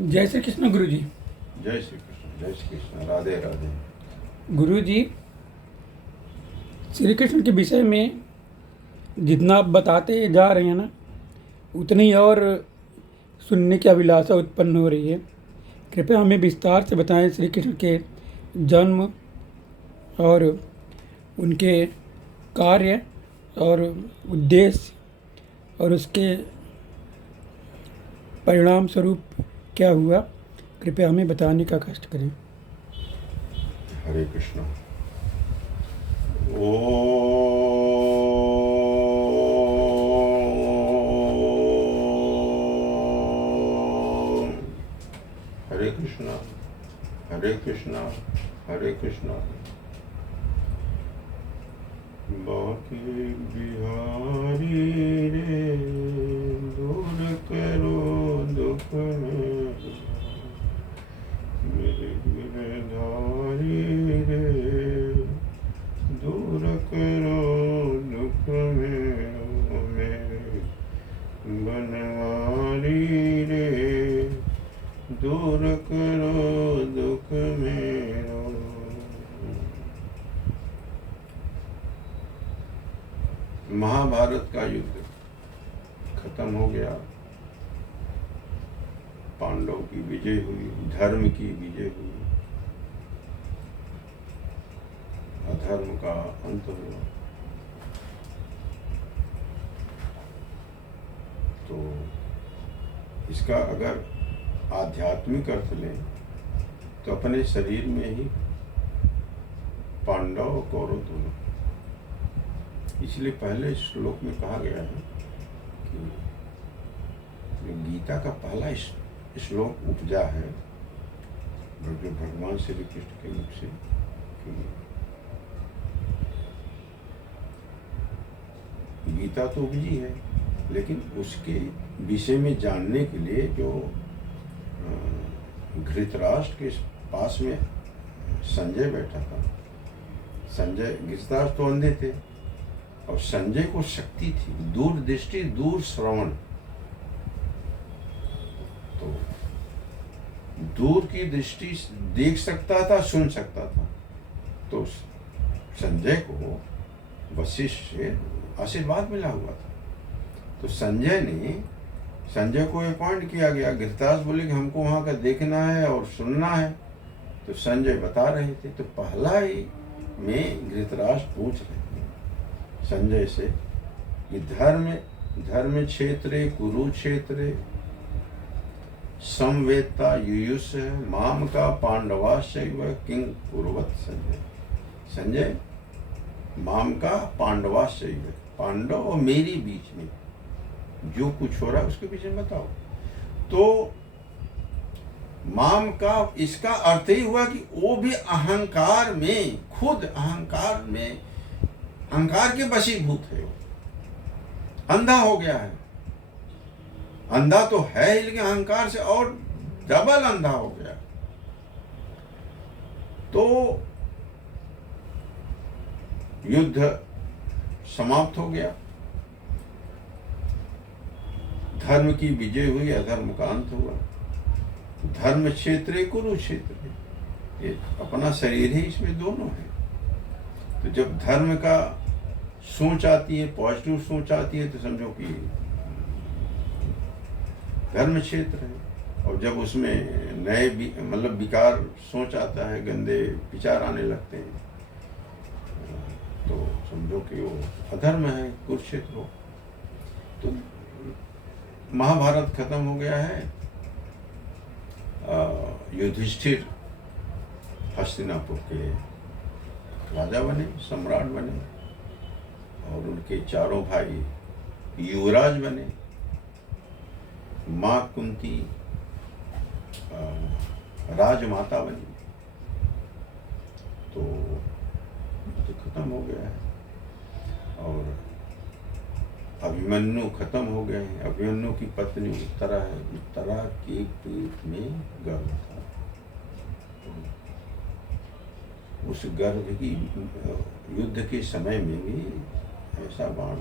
जय श्री कृष्ण गुरु जी। जय श्री कृष्ण, राधे राधे। गुरु जी, श्री कृष्ण के विषय में जितना आप बताते जा रहे हैं ना, उतनी और सुनने की अभिलाषा उत्पन्न हो रही है। कृपया हमें विस्तार से बताएं श्री कृष्ण के जन्म और उनके कार्य और उद्देश्य और उसके परिणाम स्वरूप क्या हुआ। कृपया हमें बताने का कष्ट करें। हरे कृष्ण। ओ हरे कृष्ण, हरे कृष्ण, हरे कृष्ण। बाकी बिहारी रे, दूर करो दुख में मेरे गिरधारी रे, दूर करो दुख में बनवारी रे, दूर करो दुख मेरो। महाभारत का युद्ध खत्म हो गया। पांडव की विजय हुई, धर्म की विजय हुई, अधर्म का अंत हुआ। तो इसका अगर आध्यात्मिक अर्थ लें तो अपने शरीर में ही पांडव और कौरव दोनों। इसलिए पहले श्लोक में कहा गया है कि जो गीता का पहला श्लोक उपजा है जो भगवान श्री कृष्ण के मुख से, कि गीता तो उपजी है, लेकिन उसके विषय में जानने के लिए जो धृतराष्ट्र के पास में संजय बैठा था। संजय, धृतराष्ट्र तो अंधे थे और संजय को शक्ति थी, दूरदृष्टि, दूर श्रवण। तो दूर की दृष्टि देख सकता था, सुन सकता था। तो संजय को वशिष्ठ से आशीर्वाद मिला हुआ था। तो संजय को अपॉइंट किया गया। धृतराष्ट्र बोले कि हमको वहाँ का देखना है और सुनना है। तो संजय बता रहे थे। तो पहला ही में धृतराष्ट्र पूछ रहे थे संजय से कि धर्म क्षेत्रे कुरुक्षेत्रे समवेत्ता युयुष माम का पांडवाश्चैव किंग कुर्वत। संजय माम का पांडवाश्चैव, पांडव और मेरी बीच में जो कुछ हो रहा है उसके पीछे बताओ। तो माम का इसका अर्थ ही हुआ कि वो भी अहंकार में, खुद अहंकार के वशीभूत है। वो अंधा हो गया है। अंधा तो है ही, लेकिन अहंकार से और डबल अंधा हो गया। तो युद्ध समाप्त हो गया, धर्म की विजय हुई, अधर्म का अंत हुआ। धर्म क्षेत्र कुरुक्षेत्र, ये अपना शरीर ही इसमें दोनों है। तो जब धर्म का सोच आती है, पॉजिटिव सोच आती है, तो समझो कि धर्म क्षेत्र है। और जब उसमें नए मतलब विकार सोच आता है, गंदे विचार आने लगते हैं, तो समझो कि वो अधर्म है, कुरुक्षेत्र हो। तो महाभारत खत्म हो गया है। युधिष्ठिर हस्तिनापुर के राजा बने, सम्राट बने, और उनके चारों भाई युवराज बने। माँ कुंती राजमाता बनी। तो खत्म हो गया है। और अभिमन्यु खत्म हो गए हैं। अभिमन्यु की पत्नी उत्तरा है। उत्तरा के पेट में गर्भ था। उस गर्भ की युद्ध के समय में भी ऐसा बाण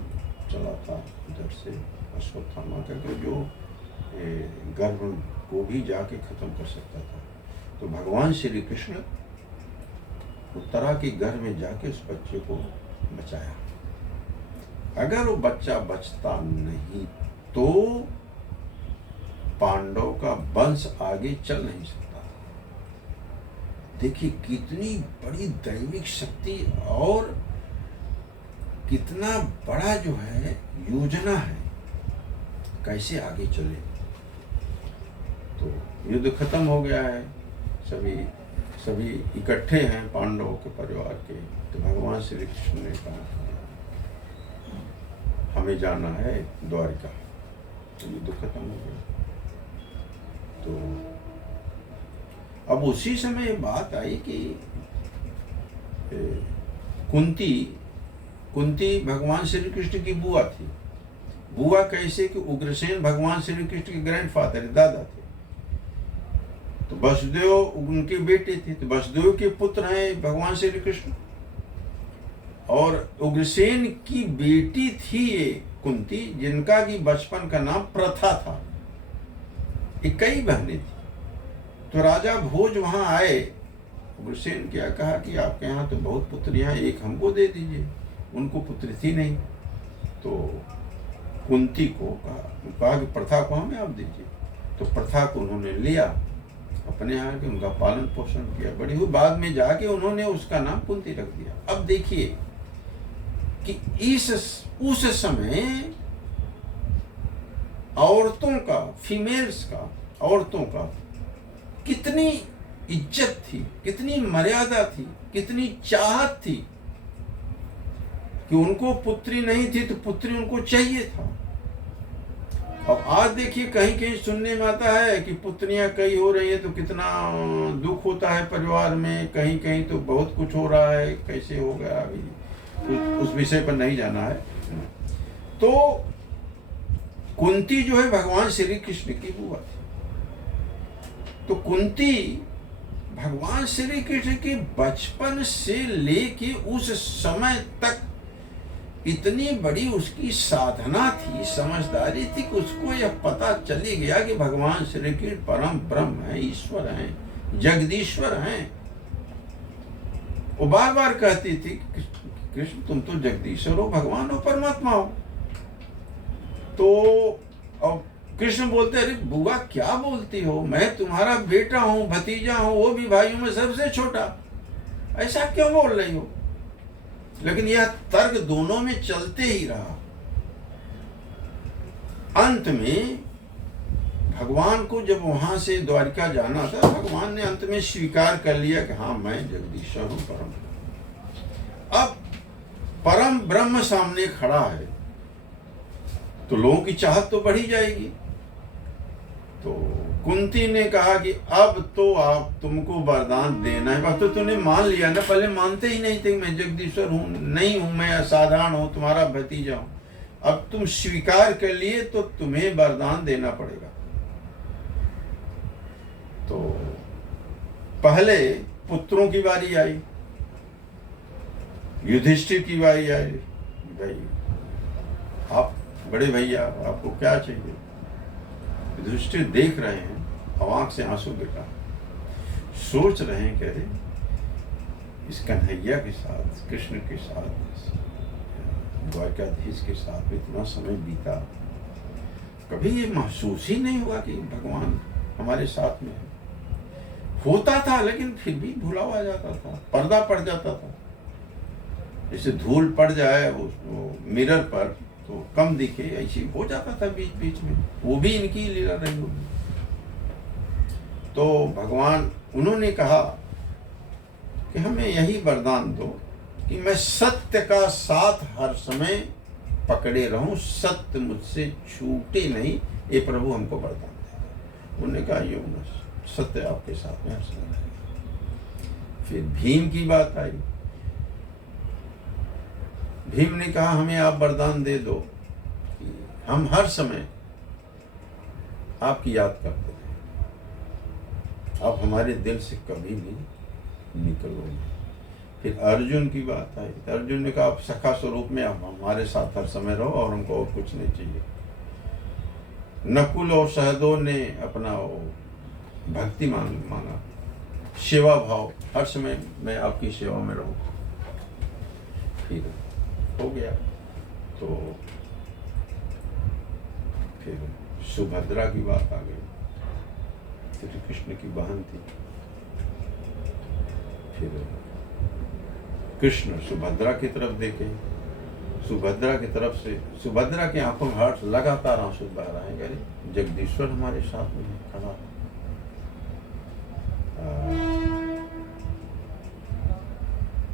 चला था उधर से अश्वत्थामा का, जो गर्भ को भी जाके खत्म कर सकता था। तो भगवान श्री कृष्ण उत्तरा के घर में जाके उस बच्चे को बचाया। अगर वो बच्चा बचता नहीं तो पांडव का वंश आगे चल नहीं सकता था। देखिए कितनी बड़ी दैविक शक्ति और कितना बड़ा जो है योजना है, कैसे आगे चले। तो युद्ध खत्म हो गया है, सभी इकट्ठे हैं पांडवों के परिवार के। तो भगवान श्री कृष्ण ने कहा हमें जाना है द्वारिका। तो युद्ध खत्म हो गया। तो अब उसी समय बात आई कि कुंती भगवान श्री कृष्ण की बुआ थी। बुआ कैसे कि उग्रसेन भगवान श्री कृष्ण के ग्रैंडफादर दादा थे। तो वसुदेव उनके बेटे थे। तो वसुदेव के पुत्र हैं भगवान श्री कृष्ण, और उग्रसेन की बेटी थी ये कुंती, जिनका की बचपन का नाम प्रथा था। ये कई बहनें थी। तो राजा भोज वहां आए। उग्रसेन क्या कहा कि आपके यहाँ तो बहुत पुत्रियां, एक हमको दे दीजिए। उनको पुत्री थी नहीं। तो कुंती को कहा कि प्रथा को हमें आप दीजिए। तो प्रथा को उन्होंने लिया अपने यहाँ के, उनका पालन पोषण किया, बड़ी हुई। बाद में जाके उन्होंने उसका नाम कुंती रख दिया। अब देखिए कि उस समय औरतों का, फीमेल्स का, औरतों का कितनी इज्जत थी, कितनी मर्यादा थी, कितनी चाहत थी कि उनको पुत्री नहीं थी तो पुत्री उनको चाहिए था। अब आज देखिए कहीं कहीं सुनने में आता है कि पुत्रियां कई हो रही है तो कितना दुख होता है परिवार में। कहीं कहीं तो बहुत कुछ हो रहा है, कैसे हो गया अभी उस विषय पर नहीं जाना है। तो कुंती जो है भगवान श्री कृष्ण की बुआ थी। तो कुंती भगवान श्री कृष्ण के बचपन से लेके उस समय तक इतनी बड़ी उसकी साधना थी, समझदारी थी कि उसको यह पता चली गया कि भगवान श्री कृष्ण परम ब्रह्म है, ईश्वर हैं, जगदीश्वर हैं। वो बार बार कहती थी कृष्ण तुम तो जगदीश्वर हो, भगवान हो, परमात्मा हो। तो अब कृष्ण बोलते अरे बुआ क्या बोलती हो, मैं तुम्हारा बेटा हूं, भतीजा हूं, वो भी भाइयों में सबसे छोटा, ऐसा क्यों बोल रही हो। लेकिन यह तर्क दोनों में चलते ही रहा। अंत में भगवान को जब वहां से द्वारिका जाना था, भगवान ने अंत में स्वीकार कर लिया कि हाँ मैं जगदीश्वर हूं, परम। अब परम ब्रह्म सामने खड़ा है तो लोगों की चाहत तो बढ़ी जाएगी। तो कुंती ने कहा कि अब तो आप तुमको वरदान देना है। अब तो तूने मान लिया ना, पहले मानते ही नहीं थे मैं जगदीश्वर हूं, नहीं हूं, मैं असाधारण हूं, तुम्हारा भतीजा हूं। अब तुम स्वीकार कर लिए तो तुम्हें वरदान देना पड़ेगा। तो पहले पुत्रों की बारी आई, युधिष्ठिर की बारी आई। भाई आप बड़े भैया आपको क्या चाहिए। युधिष्ठिर देख रहे हैं, आंख से आंसू गिरा, सोच रहे हैं कि अरे इस कन्हैया के साथ, कृष्ण के साथ, द्वारकाधीश के साथ इतना समय बीता, कभी ये महसूस ही नहीं हुआ कि भगवान हमारे साथ में है। होता था लेकिन फिर भी भुलावा आ जाता था, पर्दा पड़ जाता था। जैसे धूल पड़ जाए वो मिरर पर तो कम दिखे, ऐसे हो जाता था बीच बीच में। वो भी इनकी लीला रही होगी। तो भगवान उन्होंने कहा कि हमें यही वरदान दो कि मैं सत्य का साथ हर समय पकड़े रहूं, सत्य मुझसे छूटे नहीं, ये प्रभु हमको वरदान दे। उन्होंने कहा यो सत्य आपके साथ में हर समय रहेगा। फिर भीम की बात आई। भीम ने कहा हमें आप वरदान दे दो कि हम हर समय आपकी याद करते हैं, आप हमारे दिल से कभी भी निकलो नहीं। फिर अर्जुन की बात आई। अर्जुन ने कहा आप सखा स्वरूप में आप हमारे साथ हर समय रहो और हमको और कुछ नहीं चाहिए। नकुल और सहदेव ने अपना भक्ति मांगा, सेवा भाव, हर समय मैं आपकी सेवा में रहूं। फिर हो गया। तो फिर सुभद्रा की बात आ गई। श्री कृष्ण की बहन थी। फिर कृष्ण सुभद्रा की तरफ देखे, सुभद्रा की तरफ से सुभद्रा की आंखों में हर्ष, लगातार आंसू बह रहे हैं। अरे जगदीश्वर हमारे साथ में खड़ा।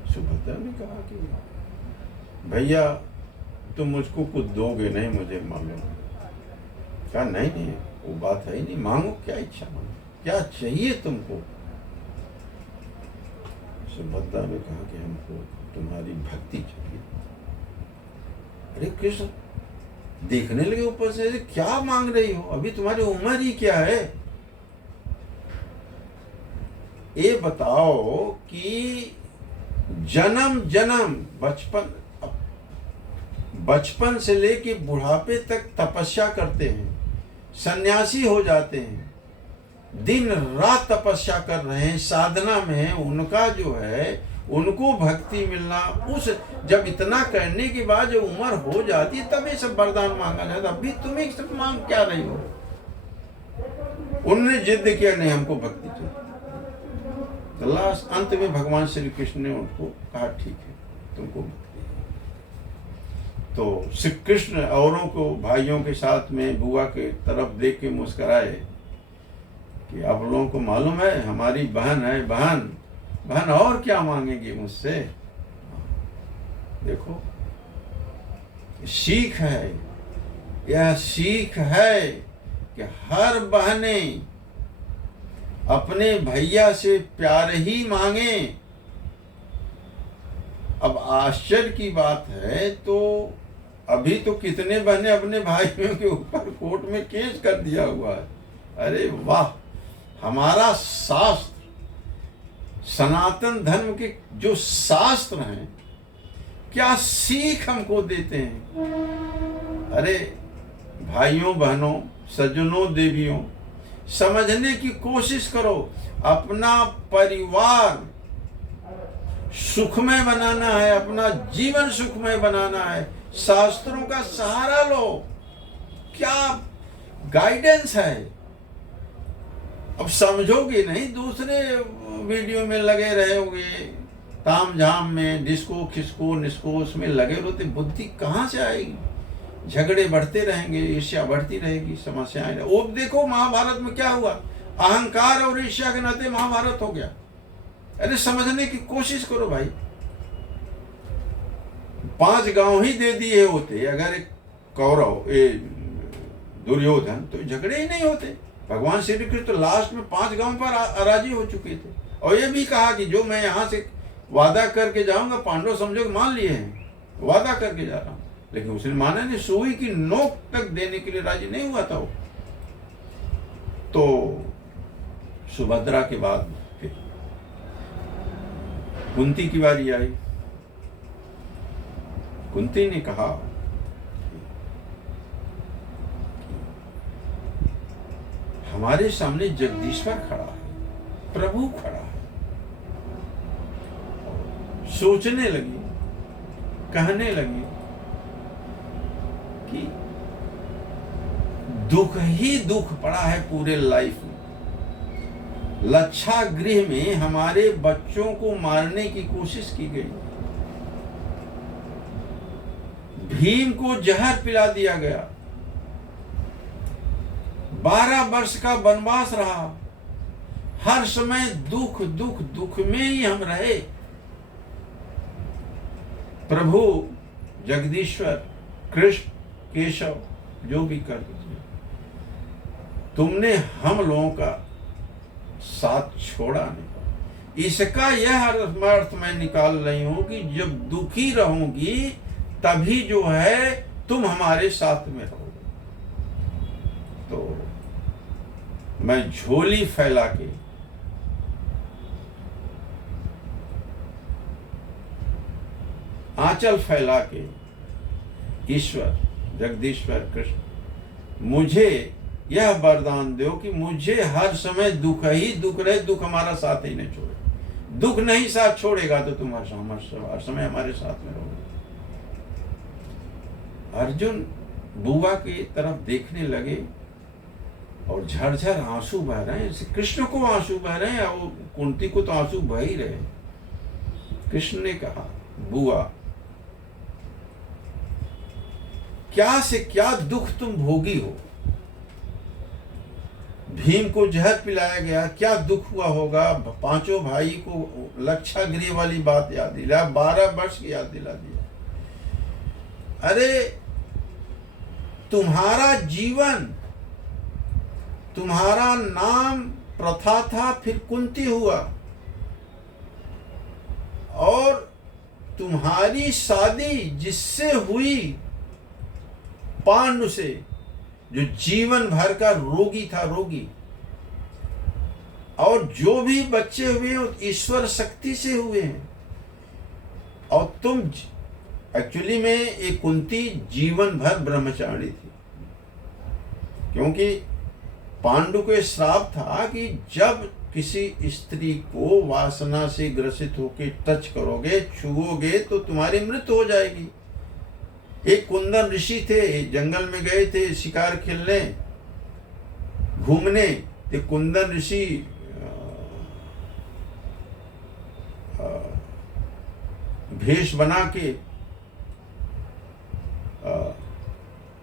सुभद्रा ने कहा कि भैया तुम मुझको कुछ दोगे नहीं, मुझे मालूम। कहा नहीं नहीं, वो बात है ही नहीं, मांगो, क्या इच्छा मांगो, क्या चाहिए तुमको। सुभद्रा ने कहा कि हमको तुम्हारी भक्ति चाहिए। अरे कृष्ण देखने लगे ऊपर से, क्या मांग रही हो, अभी तुम्हारी उम्र ही क्या है। ये बताओ कि जन्म जन्म बचपन से लेके बुढ़ापे तक तपस्या करते हैं, सन्यासी हो जाते हैं, दिन रात तपस्या कर रहे हैं, साधना में है, उनका जो है उनको भक्ति मिलना, उस जब इतना करने के बाद जो उम्र हो जाती है तब ये सब वरदान मांगा जाता। अभी तुम्हें सब मांग क्या रही हो। उन्होंने जिद किया नहीं हमको भक्ति चाहिए। लास्ट अंत में भगवान श्री कृष्ण ने उनको कहा ठीक है तुमको भक्ति है। तो श्री कृष्ण औरों को भाइयों के साथ में बुआ के तरफ देख के मुस्कराए कि आप लोगों को मालूम है हमारी बहन है, बहन और क्या मांगेगी मुझसे। देखो सीख है, यह सीख है कि हर बहनें अपने भैया से प्यार ही मांगे। अब आश्चर्य की बात है तो अभी तो कितने बहनें अपने भाइयों के ऊपर कोर्ट में केस कर दिया हुआ है। अरे वाह, हमारा शास्त्र, सनातन धर्म के जो शास्त्र हैं क्या सीख हमको देते हैं। अरे भाइयों बहनों, सज्जनों, देवियों, समझने की कोशिश करो। अपना परिवार सुखमय बनाना है, अपना जीवन सुखमय बनाना है, शास्त्रों का सहारा लो। क्या गाइडेंस है। अब समझोगे नहीं, दूसरे वीडियो में लगे रहोगे, ताम झाम में, डिस्को खिसको निस्को उसमें लगे रहते, बुद्धि कहाँ से आएगी। झगड़े बढ़ते रहेंगे, ईर्ष्या बढ़ती रहेगी, समस्याएं। वो देखो महाभारत में क्या हुआ, अहंकार और ईर्ष्या के नाते महाभारत हो गया। अरे समझने की कोशिश करो भाई। 5 गांव ही दे दिए होते अगर एक कौरव दुर्योधन, तो झगड़े ही नहीं होते। भगवान श्री कृष्ण तो लास्ट में 5 गांव पर अराजी हो चुके थे और ये भी कहा कि जो मैं यहाँ से वादा करके जाऊंगा, पांडव समझो कि मान लिए हैं, वादा करके जा रहा हूं। लेकिन उसने माना नहीं, सुई की नोक तक देने के लिए राजी नहीं हुआ था वो। तो सुभद्रा के बाद फिर कुंती की बारी आई। कुंती ने कहा हमारे सामने जगदीश्वर खड़ा है, प्रभु खड़ा है। सोचने लगी, कहने लगी कि दुख ही दुख पड़ा है पूरे लाइफ में। लच्छागृह में हमारे बच्चों को मारने की कोशिश की गई, भीम को जहर पिला दिया गया, 12 वर्ष का वनवास रहा, हर समय दुख दुख दुख में ही हम रहे। प्रभु जगदीश्वर कृष्ण केशव जो भी कर दीजिए, तुमने हम लोगों का साथ छोड़ा नहीं। इसका यह अर्थ मैं निकाल रही हूं कि जब दुखी रहूंगी तभी जो है तुम हमारे साथ में रहोगे। तो मैं झोली फैला के आंचल फैला के ईश्वर जगदीश्वर कृष्ण मुझे यह वरदान दो कि मुझे हर समय दुख ही दुख रहे, दुख हमारा साथ ही नहीं छोड़े। दुख नहीं साथ छोड़ेगा तो तुम हर समय हमारे साथ में रहोगे। अर्जुन बुआ की तरफ देखने लगे और झरझर आंसू बह रहे हैं। कृष्ण को आंसू बह रहे हैं और कुंती को तो आंसू बह ही रहे। कृष्ण ने कहा, बुआ, क्या से क्या दुख तुम भोगी हो। भीम को जहर पिलाया गया, क्या दुख हुआ होगा। पांचों भाई को लक्षागृह वाली बात याद दिला, 12 वर्ष की याद दिला दिया। अरे तुम्हारा जीवन, तुम्हारा नाम प्रथा था, फिर कुंती हुआ, और तुम्हारी शादी जिससे हुई, पांडु से, जो जीवन भर का रोगी था, रोगी, और जो भी बच्चे हुए हैं ईश्वर शक्ति से हुए हैं। और तुम एक्चुअली में एक कुंती जीवन भर ब्रह्मचारी थी, क्योंकि पांडु को श्राप था कि जब किसी स्त्री को वासना से ग्रसित होकर टच करोगे, छुओगे, तो तुम्हारी मृत्यु हो जाएगी। एक कुंदन ऋषि थे, जंगल में गए थे शिकार खेलने, घूमने। तो कुंदन ऋषि भेष बना के,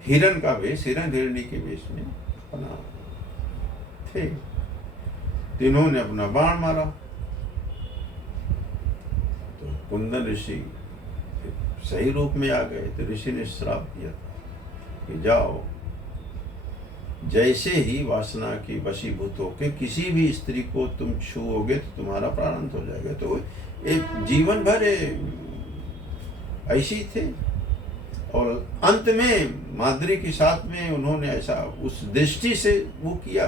हिरण का वेश, हिरणी के वेश में बना थे। तीनों ने अपना बाण मारा तो कुंदन ऋषि सही रूप में आ गए। तो ऋषि ने श्राप दिया था कि जाओ, जैसे ही वासना की वशीभूत होकर किसी भी स्त्री को तुम छुओगे तो तुम्हारा प्रारंभ हो जाएगा। तो एक जीवन भर ऐसी थे, और अंत में माद्री के साथ में उन्होंने ऐसा उस दृष्टि से वो किया,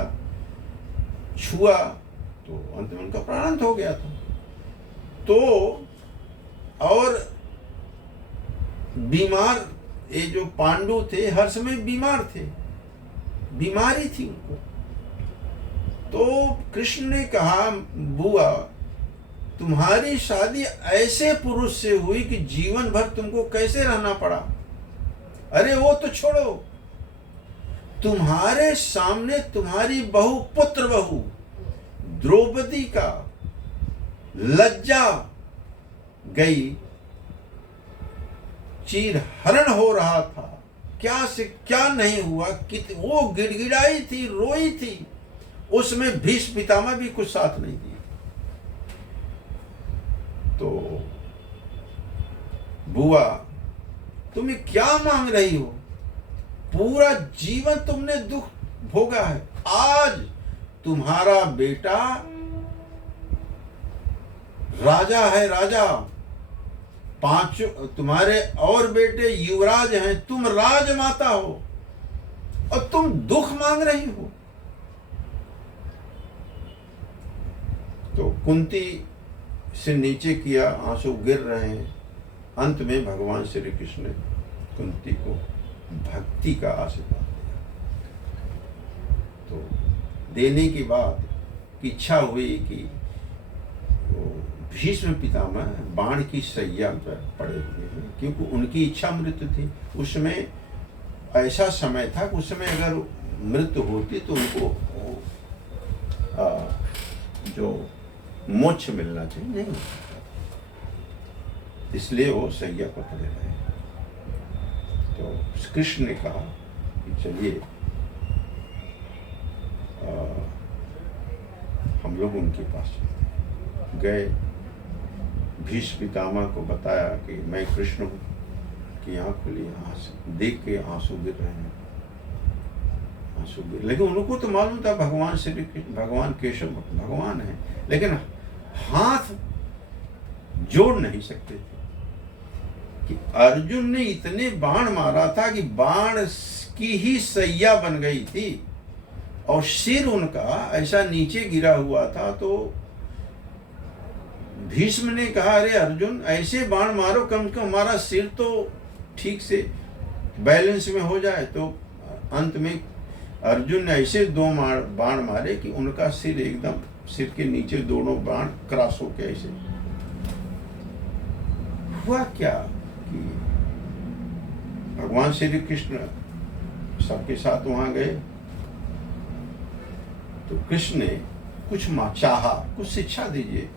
छुआ, तो अंत में उनका प्रारंभ हो गया था। तो और बीमार, ये जो पांडु थे हर समय बीमार थे, बीमारी थी उनको। तो कृष्ण ने कहा, बुआ, तुम्हारी शादी ऐसे पुरुष से हुई कि जीवन भर तुमको कैसे रहना पड़ा। अरे वो तो छोड़ो, तुम्हारे सामने तुम्हारी बहू, पुत्र बहू द्रौपदी का लज्जा गई, चीर हरण हो रहा था, क्या से क्या नहीं हुआ, वो गिड़गिड़ाई थी, रोई थी, उसमें भीष्म पितामह भी कुछ साथ नहीं दिए। तो बुआ, तुम्हें क्या मांग रही हो, पूरा जीवन तुमने दुख भोगा है, आज तुम्हारा बेटा राजा है, राजा, 5 तुम्हारे और बेटे युवराज हैं, तुम राजमाता हो और तुम दुख मांग रही हो। तो कुंती से नीचे किया, आंसू गिर रहे हैं। अंत में भगवान श्री कृष्ण ने कुंती को भक्ति का आशीर्वाद दिया। तो देने के बाद इच्छा हुई कि भीष्म पितामह बाण की सैया पर पड़े हुए हैं, क्योंकि उनकी इच्छा मृत्यु थी। उसमें ऐसा समय था कि उस समय अगर मृत्यु होती तो उनको जो मोक्ष मिलना चाहिए, नहीं, इसलिए वो सैया पर पड़े रहे। तो कृष्ण ने कहा कि चलिए हम लोग उनके पास गए। भीष्म पितामह को बताया कि मैं कृष्ण की आँख खुली, देख के आंसू गिर रहे हैं, आंसू गिर। लेकिन उनको तो मालूम था भगवान श्री कृष्ण, भगवान केशव भगवान है, लेकिन हाथ जोड़ नहीं सकते थे कि अर्जुन ने इतने बाण मारा था कि बाण की ही सैया बन गई थी और सिर उनका ऐसा नीचे गिरा हुआ था। तो भीष्म ने कहा, अरे अर्जुन, ऐसे बाण मारो, कम से कम हमारा सिर तो ठीक से बैलेंस में हो जाए। तो अंत में अर्जुन ने ऐसे दो बाण मारे कि उनका सिर एकदम, सिर के नीचे दोनों बाण क्रॉस होके ऐसे। हुआ क्या कि भगवान श्री कृष्ण सबके साथ वहां गए, तो कृष्ण ने कुछ चाहा, कुछ शिक्षा दीजिए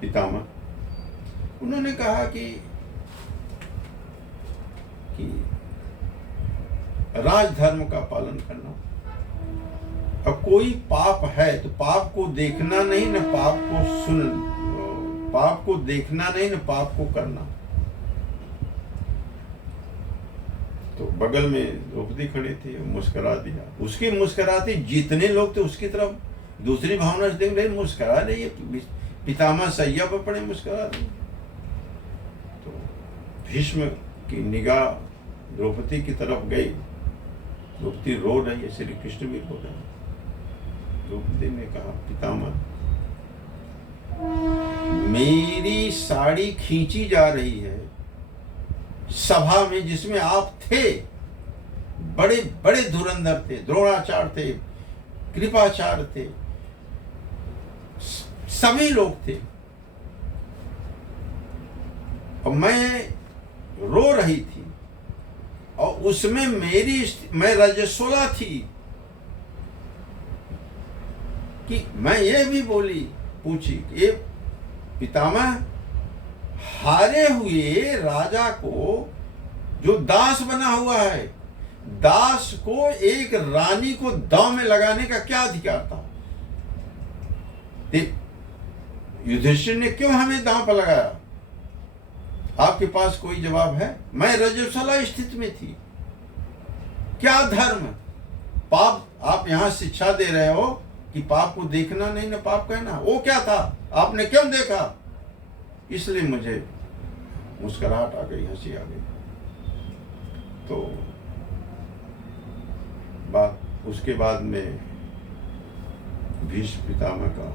पितामह। उन्होंने कहा कि राजधर्म का पालन करना। अब कोई पाप है तो पाप को देखना नहीं न पाप को देखना नहीं न पाप को करना। तो बगल में द्रौपदी खड़ी थी, मुस्करा दिया। उसकी मुस्कराती जितने लोग थे उसकी तरफ दूसरी भावना से देख रहे, मुस्करा रही है, पितामह सैया पर पड़े मुस्करा रही। तो भीष्म की निगाह द्रौपदी की तरफ गई। द्रौपदी रो रही है, श्री कृष्ण भी रो रहे हैं। द्रौपदी ने कहा, पितामह मेरी साड़ी खींची जा रही है सभा में जिसमें आप थे, बड़े बड़े धुरंधर थे, द्रोणाचार्य थे, कृपाचार्य थे, सभी लोग थे, और मैं रो रही थी, और उसमें मैं रजस्वला थी कि मैं ये भी पूछी, ये पितामह हारे हुए राजा को जो दास बना हुआ है, दास को एक रानी को दांव में लगाने का क्या अधिकार था? युधिष्ठिर ने क्यों हमें दांव पर लगाया? आपके पास कोई जवाब है? मैं रजस्वला स्थिति में थी, क्या धर्म पाप? आप यहां शिक्षा दे रहे हो कि पाप को देखना नहीं ना पाप कहना। वो क्या था? आपने क्यों देखा? इसलिए मुझे मुस्कुराहट आ गई, हंसी आ गई। तो उसके बाद में भीष्म पितामह का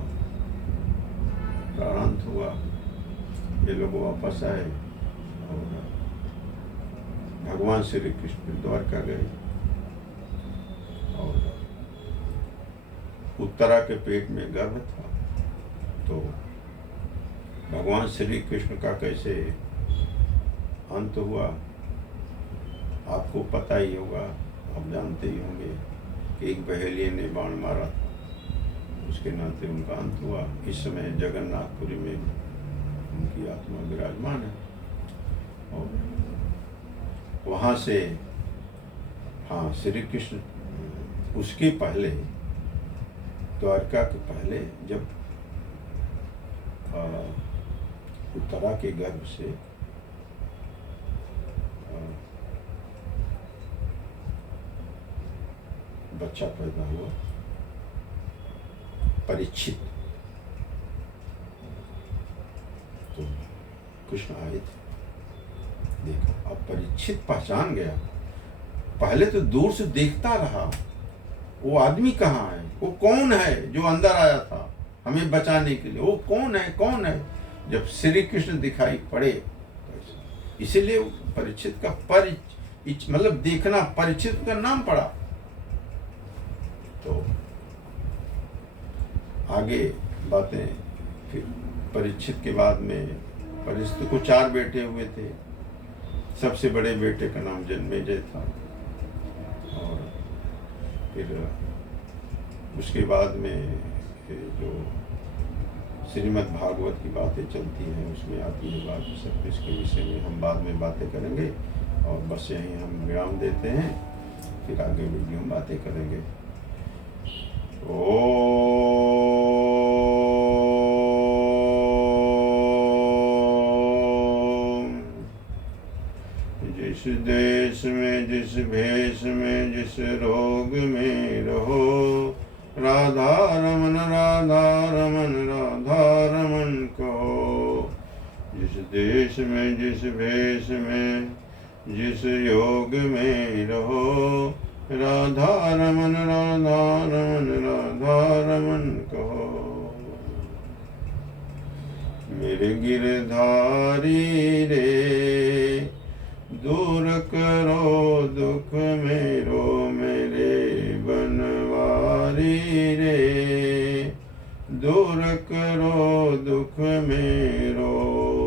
प्राणांत हुआ। ये लोग वापस आए और भगवान श्री कृष्ण द्वारका गए, और उत्तरा के पेट में गर्भ था। तो भगवान श्री कृष्ण का कैसे अंत हुआ आपको पता ही होगा, आप जानते ही होंगे कि एक बहेलिये ने बाण मारा था, उसके नाते उनका अंत हुआ। इस समय जगन्नाथपुरी में उनकी आत्मा विराजमान है, और वहाँ से हाँ श्री कृष्ण उसके पहले, द्वारका के पहले, जब उत्तरा के गर्भ से बच्चा पैदा हुआ, परीक्षित। तो कृष्ण आए थे, देखा, अब परीक्षित पहचान गया। पहले तो दूर से देखता रहा, वो आदमी कहाँ है, वो कौन है जो अंदर आया था हमें बचाने के लिए, वो कौन है, कौन है? जब श्री कृष्ण दिखाई पड़े, इसीलिए परीक्षित का मतलब देखना, परीक्षित का नाम पड़ा। तो आगे बातें फिर परीक्षित के बाद में परीक्षित को 4 बेटे हुए थे। सबसे बड़े बेटे का नाम जन्मेजय था, और फिर उसके बाद में जो श्रीमद् भागवत की बातें चलती हैं उसमें आती है बात, सब इसके विषय में हम बाद में बातें करेंगे। और बस यहीं हम विराम देते हैं, फिर आगे वीडियो हम बातें करेंगे। जिस देश में, जिस भेष में, जिस रोग में रहो, राधा रमन राधा रमन राधा रमन कहो। जिस देश में, जिस भेष में, जिस योग में रहो, राधा रमन राधा रमन राधा रमन कहो। मेरे गिरधारी रे दूर करो दुख मेरो मेरे बनवारी रे, दूर करो दुख मेरो